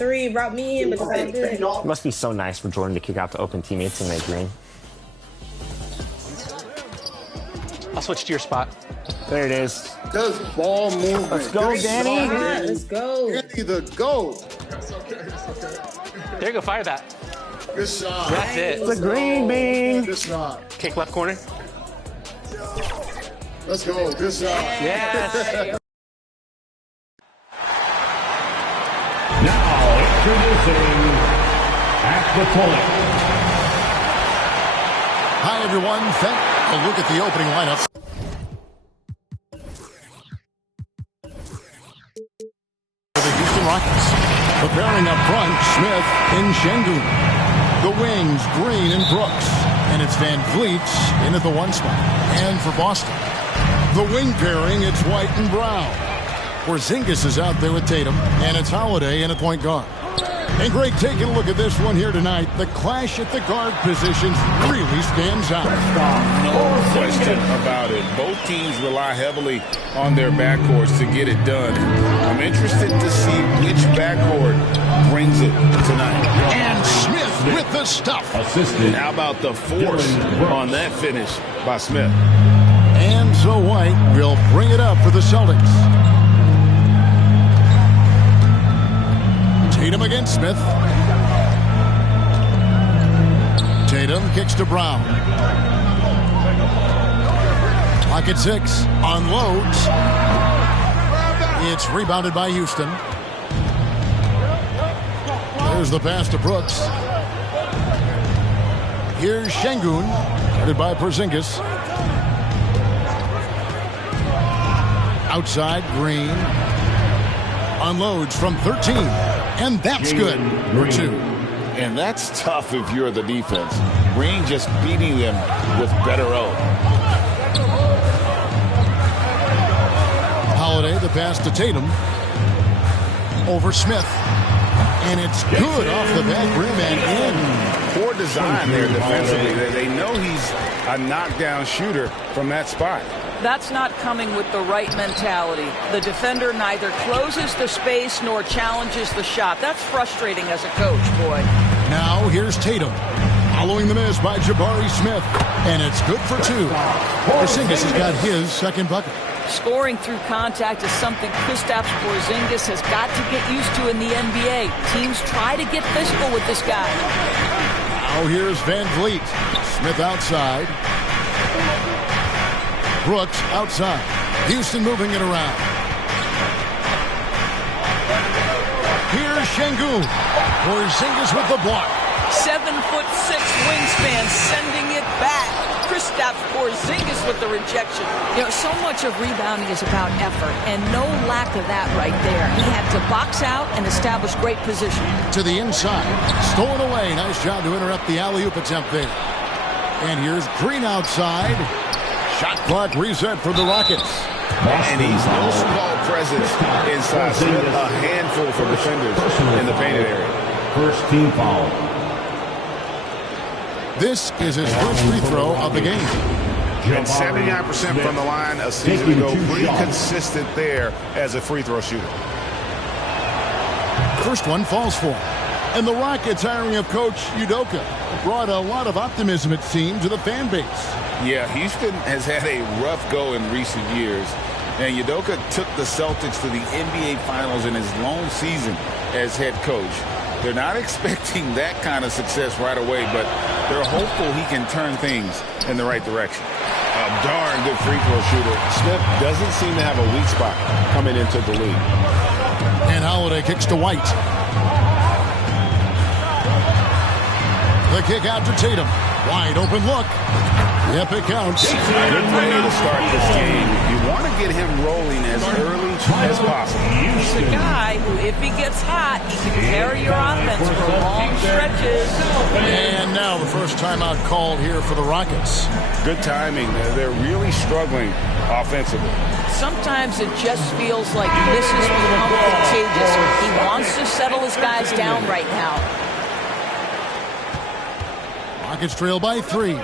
three, brought me in, but it's all good. It must be so nice for Jordan to kick out the open teammates and make green. I'll switch to your spot. There it is. Just ball movement. Let's go, Danny. Let's go. Danny the GOAT. There you go. Fire that. Good shot. That's it. It's a green bean. Good shot. Kick left corner. Let's go. Good shot. Yes. Now introducing at the point. Hi, everyone. A look at the opening lineup. For the Houston Rockets. Preparing up front, Smith and Şengün. The wings, Green and Brooks. And it's Van Vliet in at the one spot. And for Boston, the wing pairing, it's White and Brown. Porzingis is out there with Tatum, and it's Holiday in at point guard. And Greg, taking a look at this one here tonight, the clash at the guard positions really stands out. No question about it. Both teams rely heavily on their backcourts to get it done. I'm interested to see which backcourt brings it tonight. And Smith with the stuff. Assisted. How about the force on that finish by Smith? And so White will bring it up for the Celtics. Tatum against Smith. Tatum kicks to Brown. Clock at 6. Unloads. It's rebounded by Houston. There's the pass to Brooks. Here's Şengün, guarded by Porzingis. Outside, Green. Unloads from 13. And that's good for 2. And that's tough if you're the defense. Green just beating them with better O. Holiday, the pass to Tatum. Over Smith. And it's good off the back rim and in. Poor design there defensively. They know he's a knockdown shooter from that spot. That's not coming with the right mentality. The defender neither closes the space nor challenges the shot. That's frustrating as a coach, boy. Now here's Tatum. Following the miss by Jabari Smith. And it's good for 2. Porzingis has got his second bucket. Scoring through contact is something Kristaps Porzingis has got to get used to in the NBA. Teams try to get physical with this guy. Now here's Van Vliet. Smith outside. Brooks outside. Houston moving it around. Here's Şengün. Porzingis with the block. 7'6" wingspan, sending it back. Kristaps Porzingis with the rejection. You know, so much of rebounding is about effort, and no lack of that right there. He had to box out and establish great position. To the inside. Stolen away. Nice job to interrupt the alley-oop attempt there. And here's Green outside. Shot clock reset for the Rockets. And he's no small presence inside. Smith, a handful for defenders in the painted area. First team foul. This is his first free throw of the game. And 79% from the line a season ago. Pretty consistent there as a free throw shooter. First one falls for him. And the Rockets hiring of Coach Udoka brought a lot of optimism, it seemed, to the fan base. Yeah, Houston has had a rough go in recent years. And Udoka took the Celtics to the NBA Finals in his lone season as head coach. They're not expecting that kind of success right away, but they're hopeful he can turn things in the right direction. A darn good free throw shooter. Smith doesn't seem to have a weak spot coming into the league. And Holiday kicks to White. The kick out to Tatum. Wide open look. Yep, it counts. Good way to start this game. You want to get him rolling as early as possible. He's a guy who, if he gets hot, he can carry your offense for long stretches. And now the first timeout called here for the Rockets. Good timing. They're really struggling offensively. Sometimes it just feels like misses become contagious. He wants to settle his guys down right now. Rockets trail by 3.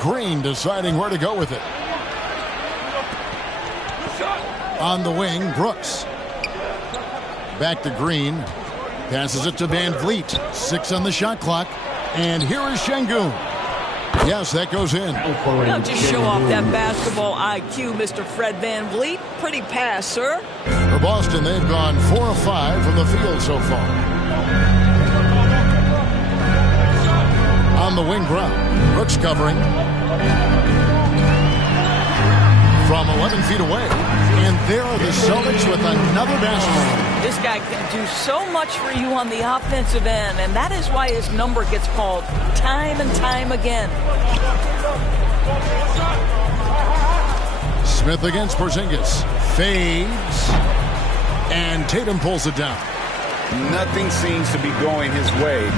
Green deciding where to go with it. On the wing, Brooks. Back to Green. Passes it to Van Vliet. 6 on the shot clock. And here is Şengün. Yes, that goes in. Now just show off that basketball IQ, Mr. Fred Van Vliet. Pretty pass, sir. For Boston, they've gone 4 of 5 from the field so far. On the wing, Brown. Brooks covering. From 11 feet away. And there are the Celtics with another basket. This guy can do so much for you on the offensive end, and that is why his number gets called time and time again. Smith against Porzingis. Fades. And Tatum pulls it down. Nothing seems to be going his way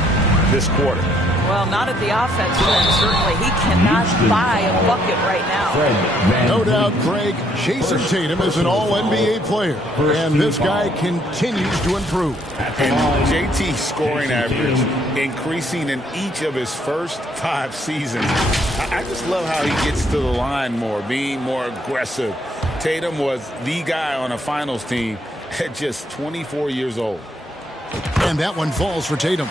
this quarter. Well, not at the offensive end, certainly. He cannot buy a bucket right now. No doubt, Craig, Jason Tatum is an all-NBA player, and this guy continues to improve. And JT's scoring average increasing in each of his first 5 seasons. I just love how he gets to the line more, being more aggressive. Tatum was the guy on a finals team at just 24 years old. And that one falls for Tatum.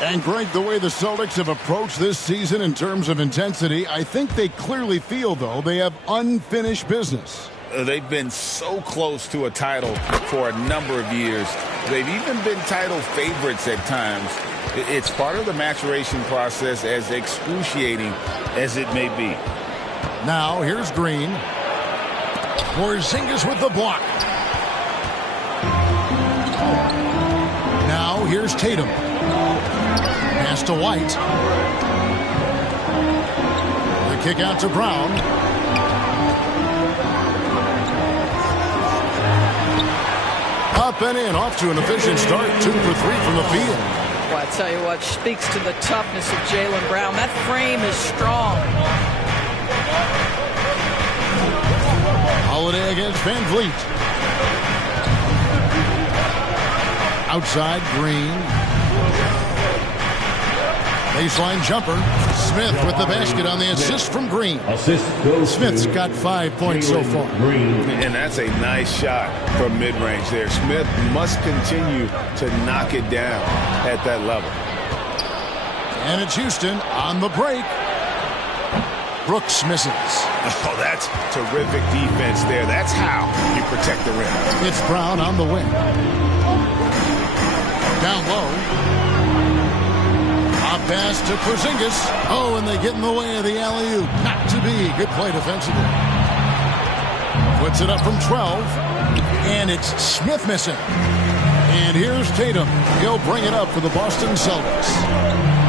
And Greg, the way the Celtics have approached this season in terms of intensity, I think they clearly feel, though, they have unfinished business. They've been so close to a title for a number of years. They've even been title favorites at times. It's part of the maturation process, as excruciating as it may be. Now, here's Green. Porzingis with the block. Now, here's Tatum. Pass to White. The kick out to Brown. Up and in, off to an efficient start. 2 for 3 from the field. Well, I tell you what, speaks to the toughness of Jaylen Brown. That frame is strong. Holiday against Van Vliet. Outside, Green. Baseline jumper. Smith with the basket on the assist from Green. Smith's got 5 points so far. And that's a nice shot from mid-range there. Smith must continue to knock it down at that level. And it's Houston on the break. Brooks misses. Oh, that's terrific defense there. That's how you protect the rim. It's Brown on the wing. Down low. Hop pass to Porzingis. Oh, and they get in the way of the alley-oop. Not to be. Good play defensively. Puts it up from 12. And it's Smith missing. And here's Tatum. He'll bring it up for the Boston Celtics.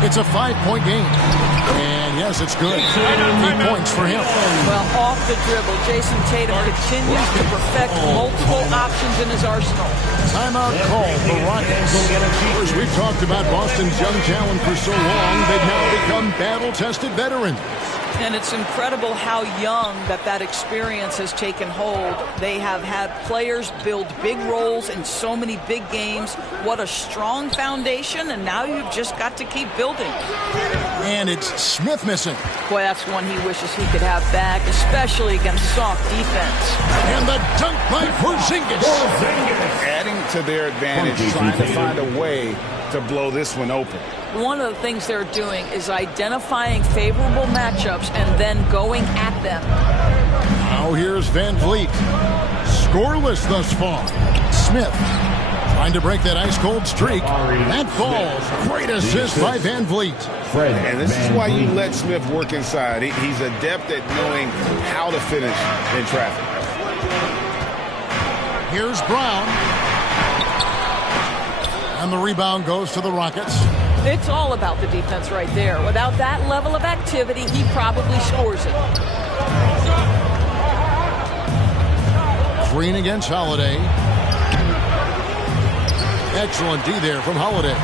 It's a 5-point game. And yes, it's good. 3 points for him. Well, off the dribble, Jason Tatum continues to perfect multiple options in his arsenal. Timeout call for Rockets. Of course, we've talked about Boston's young talent for so long, they've now become battle-tested veterans. And it's incredible how young that experience has taken hold. They have had players build big roles in so many big games. What a strong foundation, and now you've just got to keep building. And it's Smith missing. Boy, that's one he wishes he could have back, especially against soft defense. And the dunk by Porzingis. Adding to their advantage, trying to find a way to blow this one open. One of the things they're doing is identifying favorable matchups and then going at them. Now here's Van Vliet. Scoreless thus far. Smith trying to break that ice-cold streak. That falls. Great assist by Van Vliet. And this is why you let Smith work inside. He's adept at knowing how to finish in traffic. Here's Brown. And the rebound goes to the Rockets. It's all about the defense right there. Without that level of activity, he probably scores it. Green against Holiday. Excellent D there from Holiday.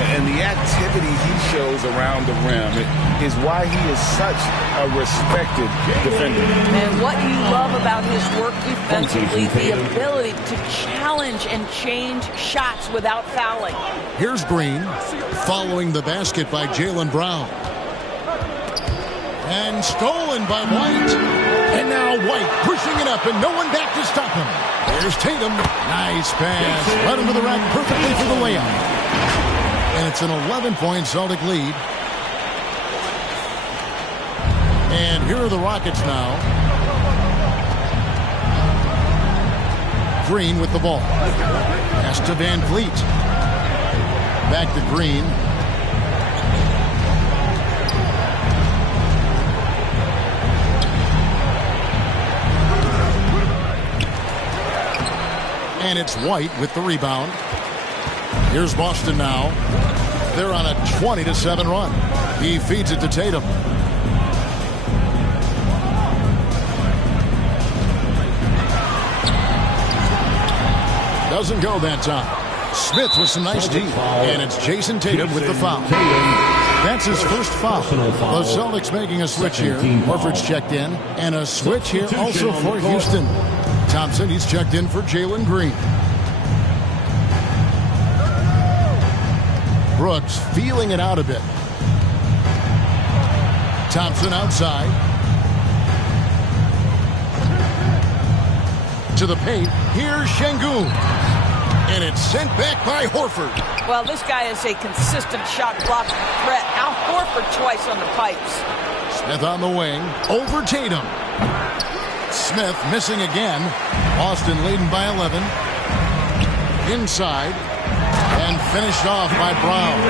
And the activity he shows around the rim is why he is such a respected defender. And what you love about his work defensively, the ability to challenge and change shots without fouling. Here's Green following the basket by Jaylen Brown. And stolen by White. And now White pushing it up, and no one back to stop him. Here's Tatum. Nice pass. Led him to the rack perfectly for the layup. And it's an 11-point Celtic lead. And here are the Rockets now. Green with the ball. Pass to Van Vliet. Back to Green. And it's White with the rebound. Here's Boston now. They're on a 20-7 run. He feeds it to Tatum. Doesn't go that time. Smith with some nice D. And it's Jason Tatum with the foul. That's his first foul. The Celtics making a switch here. Horford's checked in. And a switch here also for Houston. Thompson, he's checked in for Jalen Green. Brooks feeling it out a bit. Thompson outside. To the paint. Here's Şengün. And it's sent back by Horford. Well, this guy is a consistent shot blocking threat. Now Horford twice on the pipes. Smith on the wing. Over Tatum. Smith missing again. Boston leading by 11. Inside. And finished off by Brown.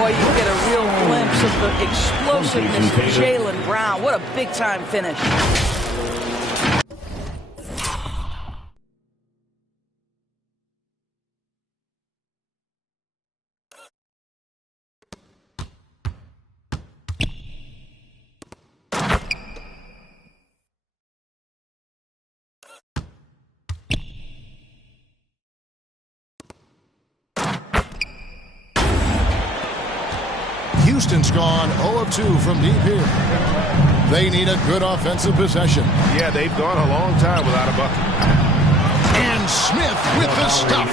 Boy, you get a real glimpse of the explosiveness of Jaylen Brown. What a big-time finish. Houston's gone 0 of 2 from deep here. They need a good offensive possession. Yeah, they've gone a long time without a bucket. And Smith with the stuff.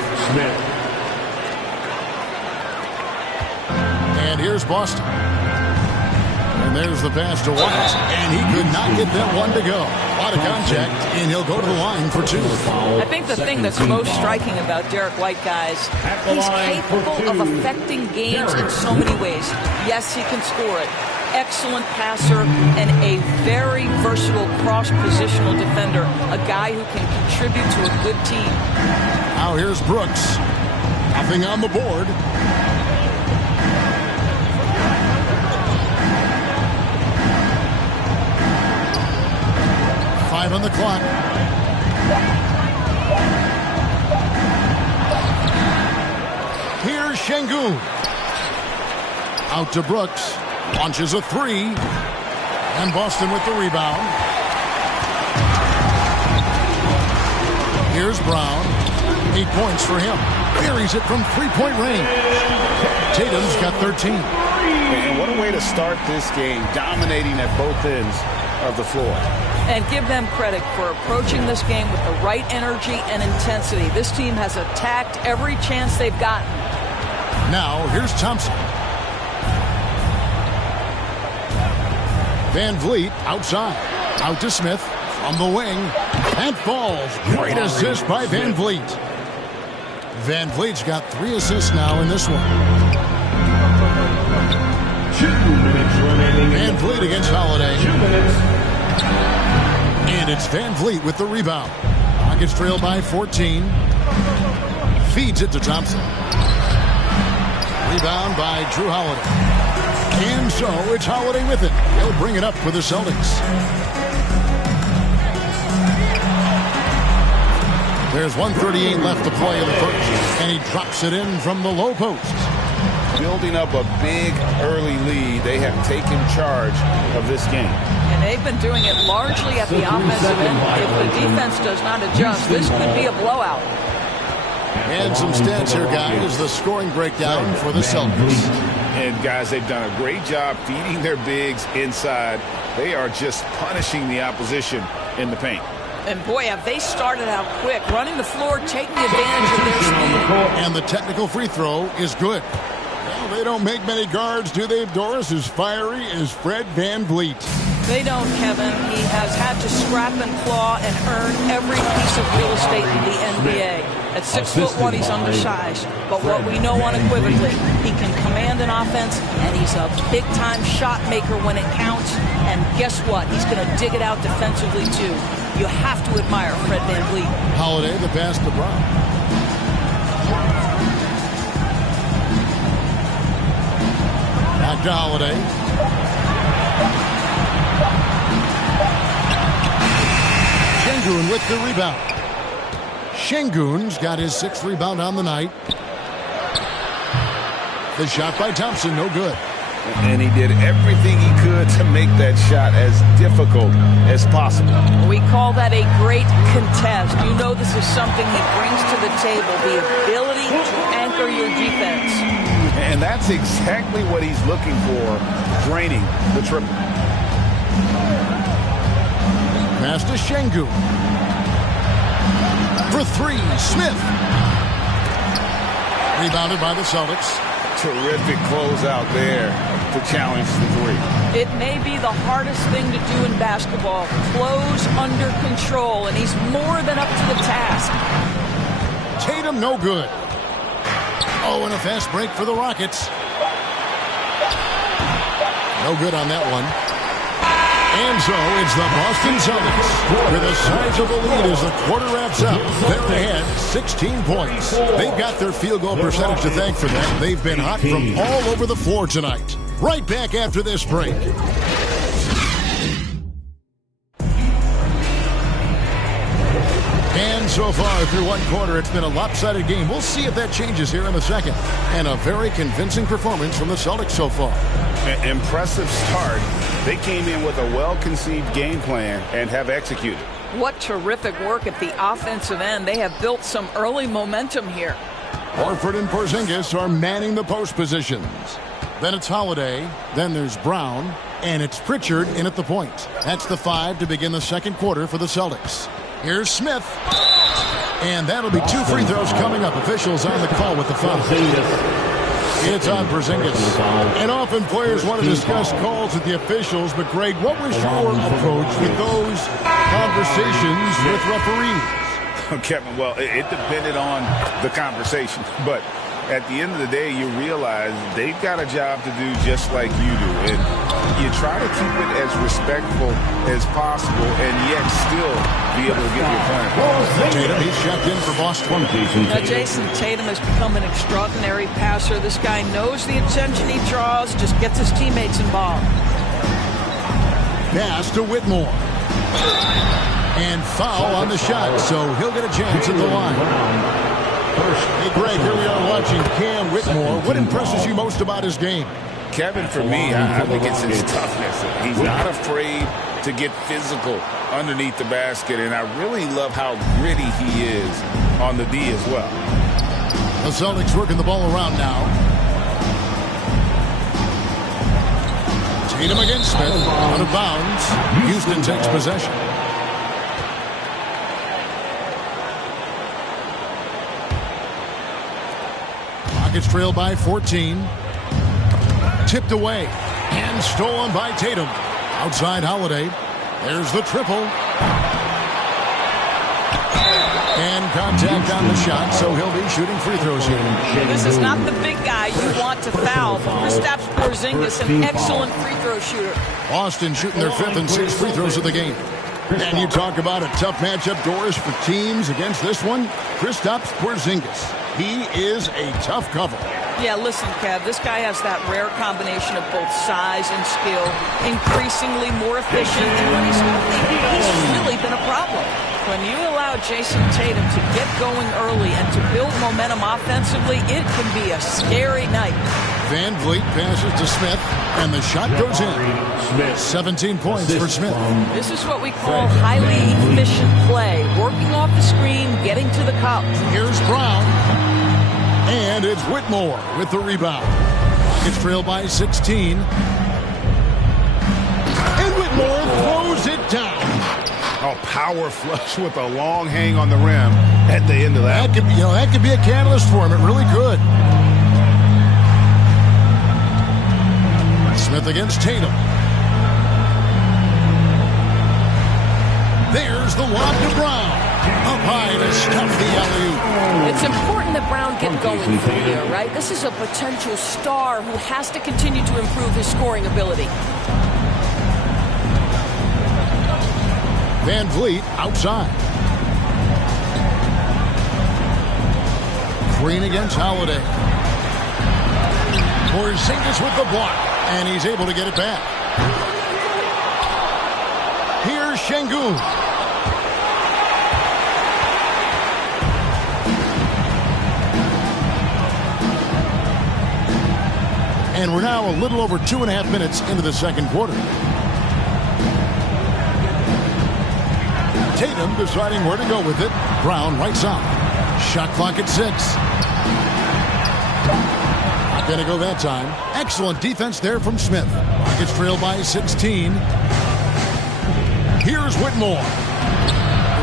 And here's Boston. And there's the pass to White. And he could not get that one to go. A lot of contact, and he'll go to the line for 2. I think the thing that's most striking about Derek White, guys, he's capable of affecting games in so many ways. Yes, he can score it. Excellent passer and a very versatile cross-positional defender. A guy who can contribute to a good team. Now here's Brooks. Nothing on the board. On the clock. Here's Şengün. Out to Brooks. Launches a 3. And Boston with the rebound. Here's Brown. 8 points for him. Buries it from three-point range. Tatum's got 13. And what a way to start this game, dominating at both ends of the floor. And give them credit for approaching this game with the right energy and intensity. This team has attacked every chance they've gotten. Now, here's Thompson. Van Vliet outside. Out to Smith from the wing. And falls. Great assist by Van Vliet. Van Vliet's got 3 assists now in this one. 2 minutes remaining. Van Vliet against Holiday. 2 minutes. And it's Van Vliet with the rebound. Rockets trail by 14. Feeds it to Thompson. Rebound by Drew Holiday. And so it's Holiday with it. He'll bring it up for the Celtics. There's 1:38 left to play in the first. And he drops it in from the low post. Building up a big early lead. They have taken charge of this game. And they've been doing it largely at the offensive end. If the defense does not adjust, this could be a blowout. And some stats here, guys. The scoring breakdown for the Celtics. And, guys, they've done a great job feeding their bigs inside. They are just punishing the opposition in the paint. And, boy, have they started out quick, running the floor, taking advantage of their speed. And the technical free throw is good. Well, they don't make many guards, do they, Doris? As fiery as Fred Van Vliet. They don't, Kevin. He has had to scrap and claw and earn every piece of real estate in the NBA. At 6'1", he's undersized. But what we know unequivocally, he can command an offense, and he's a big-time shot maker when it counts. And guess what? He's going to dig it out defensively, too. You have to admire Fred VanVleet. Holiday, the pass to Brown. Back to Holiday. Şengün with the rebound. Şengün's got his 6th rebound on the night. The shot by Thompson, no good. And he did everything he could to make that shot as difficult as possible. We call that a great contest. You know this is something he brings to the table, the ability to anchor your defense. And that's exactly what he's looking for, draining the triple. Pass to Şengün. For 3, Smith. Rebounded by the Celtics. Terrific closeout there to challenge the 3. It may be the hardest thing to do in basketball. Close under control, and he's more than up to the task. Tatum, no good. Oh, and a fast break for the Rockets. No good on that one. And so it's the Boston Celtics with a sizable lead as the quarter wraps up. They're ahead 16 points. They've got their field goal percentage to thank for that. They've been hot from all over the floor tonight. Right back after this break. And so far through one quarter, it's been a lopsided game. We'll see if that changes here in the second. And a very convincing performance from the Celtics so far. An impressive start. They came in with a well-conceived game plan and have executed. What terrific work at the offensive end. They have built some early momentum here. Horford and Porzingis are manning the post positions. Then it's Holiday. Then there's Brown. And it's Pritchard in at the point. That's the 5 to begin the second quarter for the Celtics. Here's Smith. And that'll be 2 free throws coming up. Officials on the call with the foul. It's on Porzingis. And often players want to discuss calls with the officials, but Greg, what was your approach with those conversations with referees? Kevin, well, it depended on the conversation, but at the end of the day, you realize they've got a job to do just like you do, and you try to keep it as respectful as possible and yet still be able to get your point across. Tatum, he's checked in for Boston. Now, Jason Tatum has become an extraordinary passer. This guy knows the attention he draws, just gets his teammates involved. Pass to Whitmore. And foul on the shot, so he'll get a chance at the line. Hey, Greg, here we are watching Cam Whitmore. What impresses you most about his game? Kevin, for me, I think it's his toughness. He's not afraid to get physical underneath the basket, and I really love how gritty he is on the D as well. The Celtics working the ball around now. Tatum against Smith, out of bounds. Houston takes possession. Rockets trail by 14. Tipped away and stolen by Tatum. Outside Holiday. There's the triple. And contact on the shot, so he'll be shooting free throws here. This is not the big guy you want to foul. Kristaps Porzingis, an excellent free throw shooter. Boston shooting their 5th and 6th free throws of the game. And you talk about a tough matchup, Doris, for teams against this one. Kristaps Porzingis. He is a tough cover. Yeah, listen, Kev, this guy has that rare combination of both size and skill, increasingly more efficient, and when he's healthy, he's really been a problem. When you allow Jason Tatum to get going early and to build momentum offensively, it can be a scary night. VanVleet passes to Smith, and the shot goes in. 17 points for Smith. This is what we call highly efficient play, working off the screen, getting to the cup. Here's Brown. And it's Whitmore with the rebound. It's trailed by 16. And Whitmore throws it down. Oh, power flush with a long hang on the rim at the end of that. That could be a catalyst for him. It really could. Smith against Tatum. There's the lob to Brown. Up high to stuff the alley-oop. It's important that Brown get going from here, right? This is a potential star who has to continue to improve his scoring ability. Van Vliet outside. Green against Holiday. Porzingis with the block, and he's able to get it back. Here's Şengün. And we're now a little over 2.5 minutes into the second quarter. Tatum deciding where to go with it. Brown right side. Shot clock at 6. Not going to go that time. Excellent defense there from Smith. Rockets trail by 16. Here's Whitmore.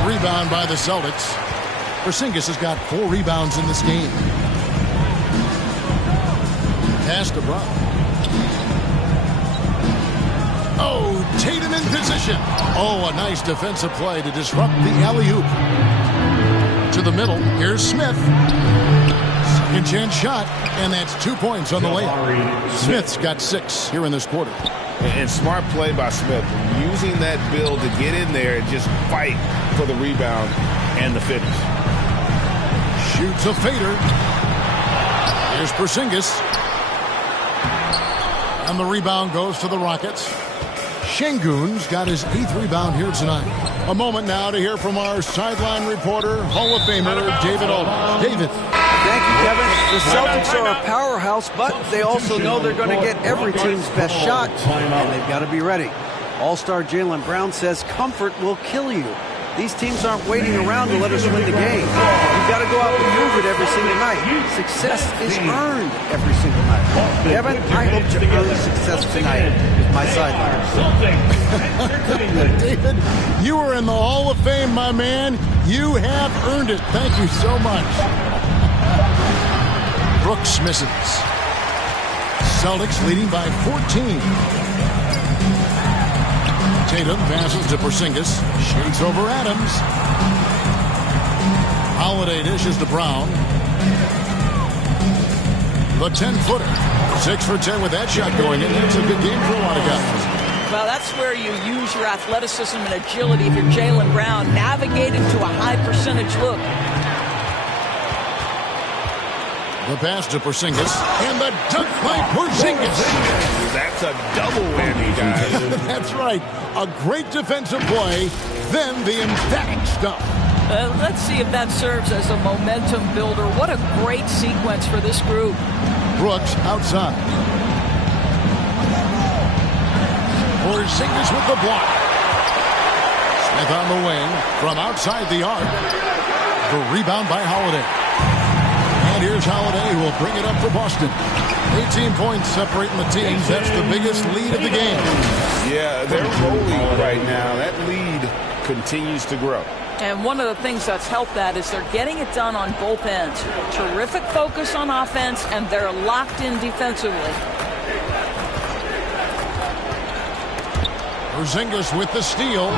Rebound by the Celtics. Porzingis has got 4 rebounds in this game. Pass to Brown. Oh, Tatum in position. Oh, a nice defensive play to disrupt the alley-oop. To the middle. Here's Smith. Second chance shot, and that's 2 points on the layup. Smith's got 6 here in this quarter. And smart play by Smith, using that build to get in there and just fight for the rebound and the finish. Shoots a fader. Here's Porzingis. And the rebound goes to the Rockets. Şengün's got his 8th rebound here tonight. A moment now to hear from our sideline reporter, Hall of Famer David Aldridge. David. Thank you, Kevin. The Celtics are a powerhouse, but they also know they're going to get every team's best shot, and they've got to be ready. All-star Jaylen Brown says comfort will kill you. These teams aren't waiting around to let us win the game. You've got to go out and prove it every single night. Success is earned every single night. Kevin, I hope to earn success tonight with my sideline. David, you are in the Hall of Fame, my man. You have earned it. Thank you so much. Brooks misses. Celtics leading by 14. Tatum passes to Porzingis. Shades over Adams. Holiday dishes to Brown. The 10-footer. 6 for 10 with that shot going in. That's a good game for a lot of guys. Well, that's where you use your athleticism and agility if you're Jaylen Brown, navigating to a high percentage look. The pass to Porzingis, and the dunk by Porzingis. That's a double whammy, guys. That's right. A great defensive play, then the emphatic stuff. Let's see if that serves as a momentum builder. What a great sequence for this group. Brooks outside. Porzingis with the block. Smith on the wing from outside the arc. The rebound by Holiday. And here's Holiday, who will bring it up for Boston. 18 points separating the teams. That's the biggest lead of the game. Yeah, they're rolling right now. That lead continues to grow. And one of the things that's helped that is they're getting it done on both ends. Terrific focus on offense, and they're locked in defensively. Porzingis with the steal.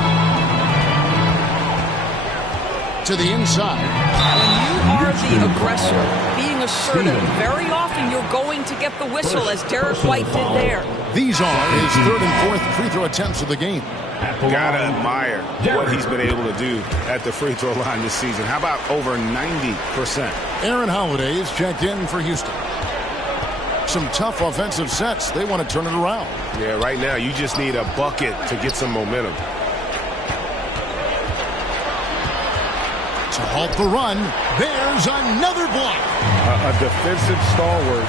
To the inside. When you are the aggressor, being assertive, very often you're going to get the whistle, as Derek White did there. These are his 3rd and 4th free throw attempts of the game. Gotta admire what he's been able to do at the free throw line this season. How about over 90%? Aaron Holiday is checked in for Houston. Some tough offensive sets. They want to turn it around. Yeah, right now you just need a bucket to get some momentum. To halt the run, there's another block. A defensive stalwart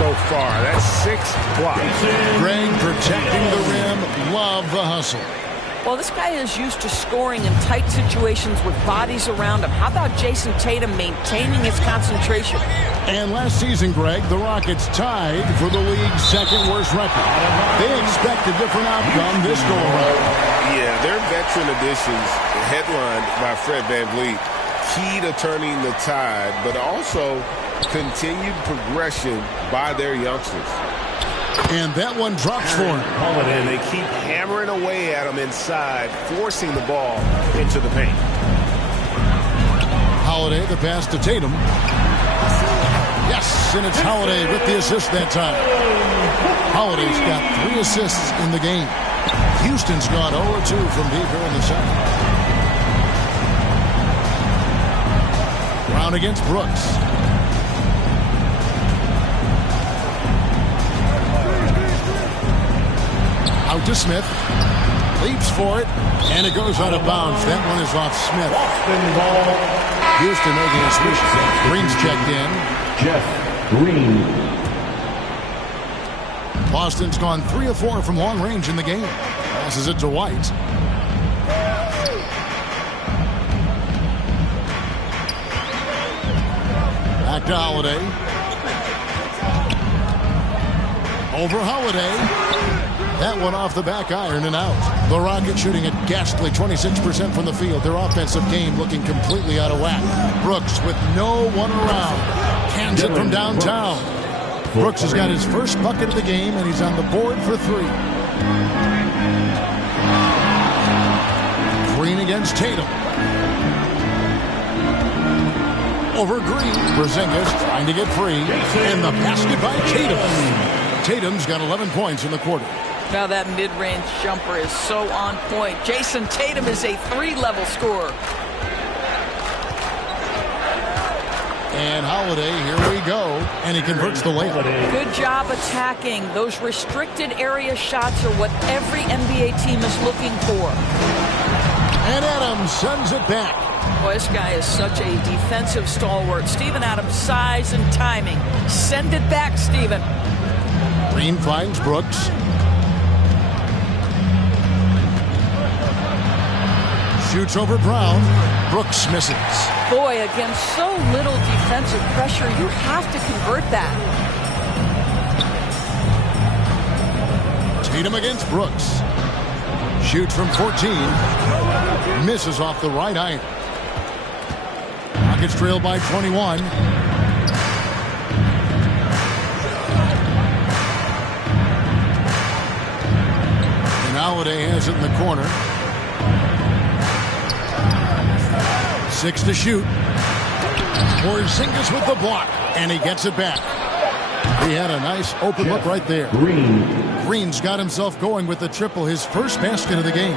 so far. That's 6 blocks. Greg protecting the rim. Love the hustle. Well, this guy is used to scoring in tight situations with bodies around him. How about Jason Tatum maintaining his concentration? And last season, Greg, the Rockets tied for the league's 2nd worst record. They expect a different outcome this go-around. Yeah, their veteran additions, headlined by Fred VanVleet, key to turning the tide, but also continued progression by their youngsters. And that one drops for him. And they keep hammering away at him inside, forcing the ball into the paint. Holiday, the pass to Tatum. Yes, and it's Holiday with the assist that time. Holiday's got 3 assists in the game. Houston's gone 0-2 from deep here in the second. Brown against Brooks. Out to Smith. Leaps for it, and it goes out of bounds. That one is off Smith. Houston making a switch. Green's checked in. Jeff Green. Boston's gone 3 of 4 from long range in the game. Passes it to White. Back to Holiday. Over Holiday. That one off the back iron and out. The Rockets shooting a ghastly 26% from the field. Their offensive game looking completely out of whack. Brooks with no one around. Cans it from downtown. Brooks has got his first bucket of the game, and he's on the board for 3. Green against Tatum. Over Green. Porzingis trying to get free. And the basket by Tatum. Tatum's got 11 points in the quarter. Now that mid-range jumper is so on point. Jason Tatum is a 3-level scorer. And Holiday, here we go. And he converts the layup. Good job attacking. Those restricted area shots are what every NBA team is looking for. And Adams sends it back. Boy, this guy is such a defensive stalwart. Steven Adams' size and timing. Send it back, Steven. Green finds Brooks. Shoots over Brown. Brooks misses. Boy, against so little defensive pressure, you have to convert that. Tatum against Brooks. Shoots from 14. Misses off the right iron. Rockets trail by 21. And Holiday has it in the corner. 6 to shoot. Porzingis with the block, and he gets it back. He had a nice open look right there. Green's got himself going with the triple, his first basket of the game.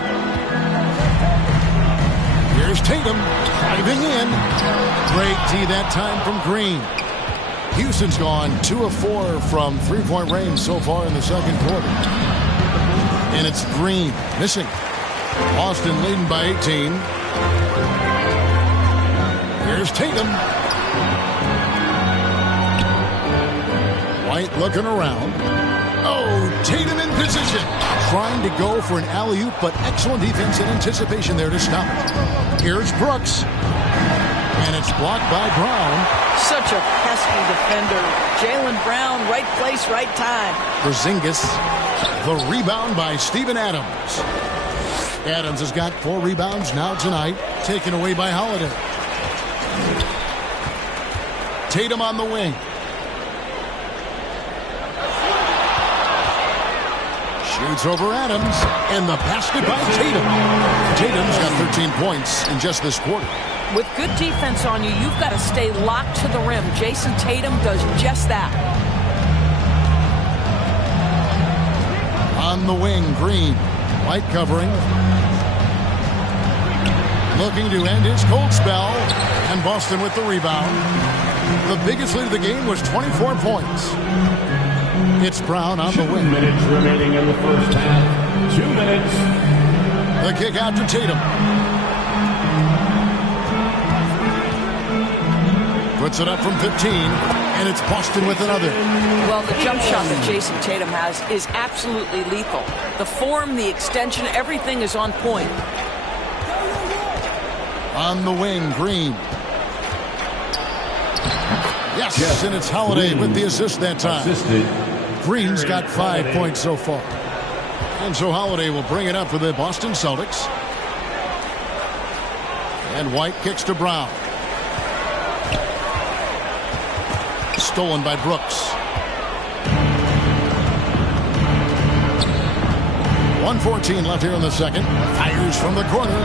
Here's Tatum driving in. Great D that time from Green. Houston's gone 2 of 4 from 3-point range so far in the second quarter. And it's Green missing. Boston leading by 18. Here's Tatum. White looking around. Oh, Tatum in position. Trying to go for an alley-oop, but excellent defense and anticipation there to stop it. Here's Brooks. And it's blocked by Brown. Such a pesky defender. Jaylen Brown, right place, right time. Porzingis. The rebound by Steven Adams. Adams has got 4 rebounds now tonight, taken away by Holiday. Tatum on the wing. Shoots over Adams, and the basket by Tatum. Tatum's got 13 points in just this quarter. With good defense on you, you've got to stay locked to the rim. Jason Tatum does just that. On the wing, Green. White covering. Looking to end his cold spell. And Boston with the rebound. The biggest lead of the game was 24 points. It's Brown on the wing. 2 minutes remaining in the first half. 2 minutes. The kick out to Tatum. Puts it up from 15, and it's Boston with another. Well, the jump shot that Jason Tatum has is absolutely lethal. The form, the extension, everything is on point. On the wing, Green. Yes, and it's Holiday with the assist that time. Green's got 5 points so far. And so Holiday will bring it up for the Boston Celtics. And White kicks to Brown. Stolen by Brooks. 1:14 left here in the second. Fires from the corner.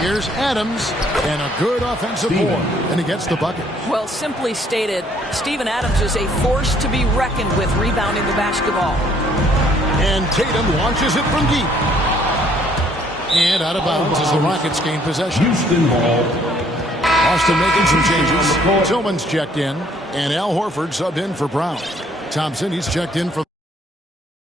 Here's Adams, and a good offensive board, and he gets the bucket. Well, simply stated, Steven Adams is a force to be reckoned with rebounding the basketball. And Tatum launches it from deep. And out of bounds as the Rockets gain possession. Houston ball. Austin making some changes. Tillman's checked in, and Al Horford subbed in for Brown. Thompson, he's checked in for